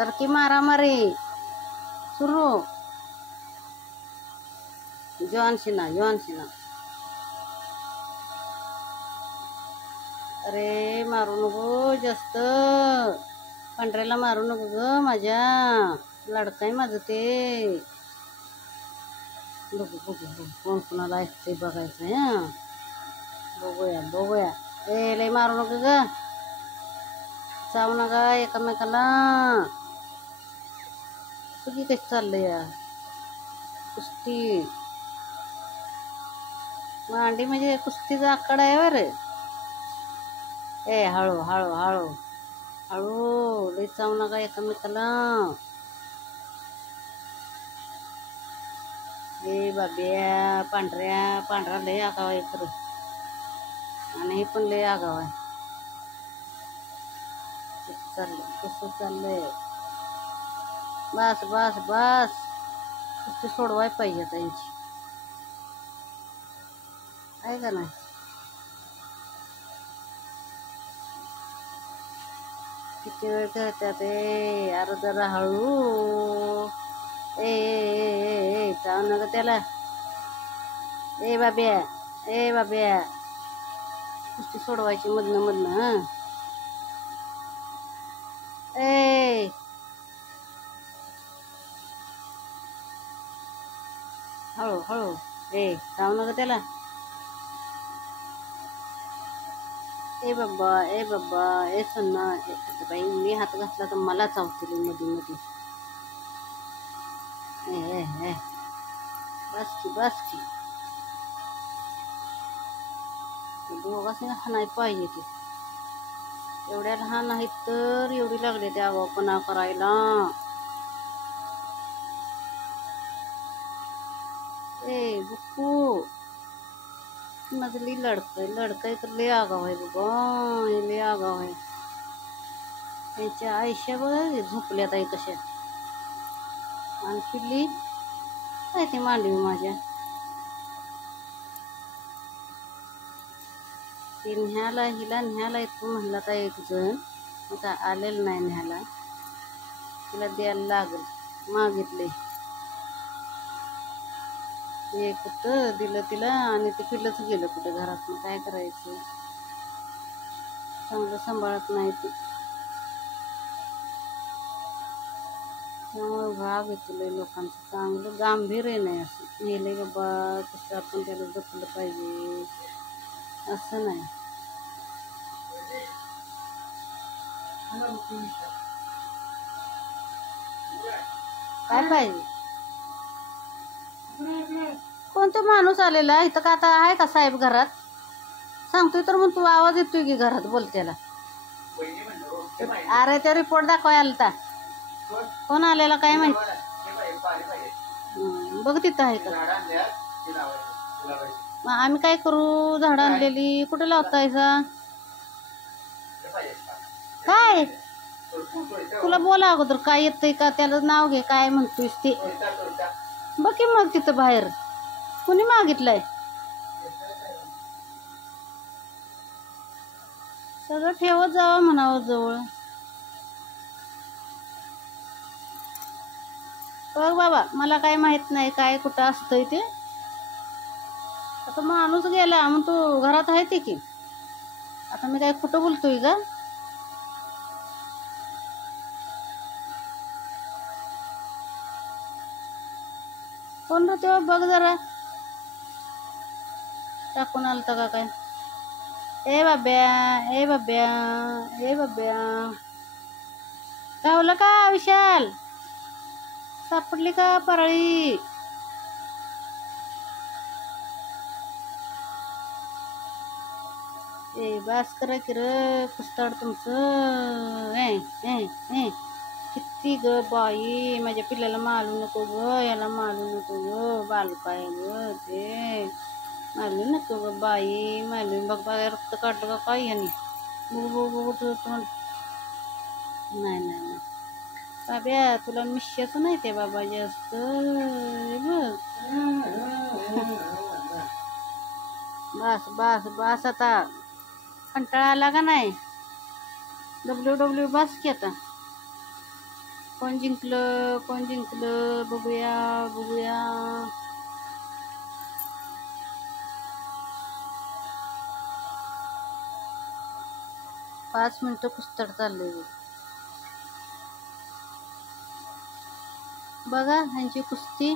सारखी मारामारी सुरू. John Cena. अरे मारू नको जास्त. पांढऱ्याला मारू नको ग माझ्या. लाडकाय माझं ते. बघू कोण कोणाला ऐकते बघायचं. हा बघूया. ए लय मारू नको ग. चावू नका एकमेकाला. तुझी कशी चाललंय या कुस्ती. मांडी म्हणजे कुस्तीचा आकडा आहे वर. ए हळू लय चावू नका एकमेकाला. ए बाब्या पांढरा लय आगाव आहे खरं. आणि हे पण लय आगाव आहे. कसं चाललंय. बस कुस्ती सोडवाय पाहिजे त्यांची. आहे का नाही. किती वेळ खेळतात ते. अरे जरा हळू. ए चाव नका त्याला. ए बाब्या कुस्ती सोडवायची मधनं हा. ए हळू. ए चाव नका त्याला. ए बाबा ए सन्ना. बाई मी हात घातला तर मला चावतील मध्ये. ए बस की. दोघांनी हाणाय पाहिजे ते. एवढ्या लहान आहेत तर एवढी लागले ते आगाऊपणा करायला. ए बुक्कू माझं लई लडकय तर लय आगाव आहे बाबा. हे लय आगाव आहे. त्यांच्या आयुष्या बघा झोपल्यात आहे कशा. आणि पिल्ली काय ते मांडवी माझ्या. ती हिला न्यायला येतो म्हणला का एक जण. आता आलेलं नाही न्यायला. तिला द्यायला लागल. मागितले हे कुठं दिलं तिला. आणि ते पिल्लंच गेलं कुठं घरात. काय करायचं. चांगलं सांभाळत नाही ती. त्यामुळे भाग येतो लय लोकांचं. चांगलं गांभीर्य नाही असं. मेले बाबा कसं आपण त्याला जपलं पाहिजे असं नाही. काय पाहिजे. कोणता माणूस आलेला इथं का. आता आहे का साहेब घरात. सांगतोय तर मग तू आवाज येतोय की घरात बोलत्याला. अरे ते रिपोर्ट दाखवाय आलता. कोण आलेला काय माहिती. बघ तिथं आहे का. मग आम्ही काय करू. झाडं आणलेली कुठे लावतायसा. काय तुला बोला अगोदर काय येतंय का. त्याला नाव घे काय म्हणतोयस ते. बघ की मग तिथं बाहेर कुणी मागितलंय. सगळं ठेवत जावं म्हणावं जवळ. बघ बाबा मला काय माहित नाही काय कुठं असतंय ते. आता माणूस गेला मग तू घरात आहे ते की. आता मी काय खोटं बोलतोय का. कोण रे तेव्हा बघ जरा. टाकून आलता का काय. ए बाब्या गावलं का विशाल. सापडली का परळी. ए बास करा की र कुस्ताड तुमचं. किती ग बाई. माझ्या पिल्ल्याला मारू नको ग. याला मारू नको ग. बालकाय ग ते. मारली नको ग बाई. मारली बघ बाय रक्त काढलं का काय याने. बघू नाही बाब्या तुला मिश्याचं नाही ते बाबा जास्त. बस आता. कंटाळा आला का नाही. डब्ल्यू बस की आता. कोण जिंकलं, कोण जिंकलं, बघूया बघूया. 5 मिनिटं कुस्तर चाललंय बघा ह्यांची कुस्ती.